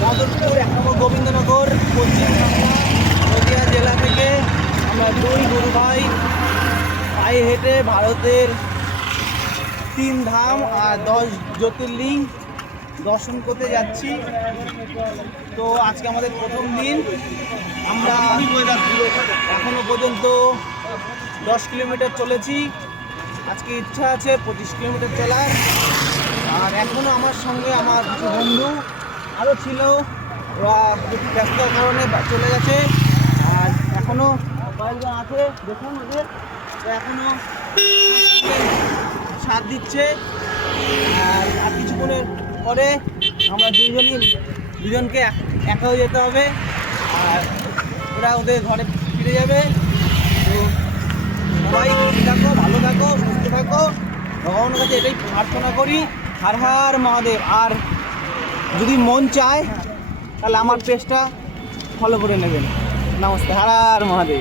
মদনপুর গোবিন্দনগর, পশ্চিম নদিয়া জেলা থেকে আমরা দুই গুরু ভাই পায়ে হেঁটে ভারতের তিন ধাম আর দশ জ্যোতির্লিঙ্গ দর্শন করতে যাচ্ছি। তো আজকে আমাদের প্রথম দিন। আমরা এখনও পর্যন্ত দশ কিলোমিটার চলেছি। আজকে ইচ্ছা আছে পঁচিশ কিলোমিটার চলার। আর এখনও আমার সঙ্গে আমার কিছু বন্ধু আরও ছিল। ওরা ব্যস্ততার কারণে চলে গেছে। আর এখনও কয়েকজন আছে, দেখুন ওদের। এখনও সাথ দিচ্ছে। আর আর কিছুক্ষণের পরে আমরা দুজনই দুজনকে এক- একা হয়ে যেতে হবে। আর ওরা ওদের ঘরে ফিরে যাবে। তো সবাই সুস্থ থাকো, ভালো থাকো, সুস্থ থাকো। ভগবানের কাছে এটাই প্রার্থনা করি। হার হার মহাদেব। আর যদি মন চায়, তাহলে আমার পেজটা ফলো করে নেবেন। নমস্তে হার হার মহাদেব।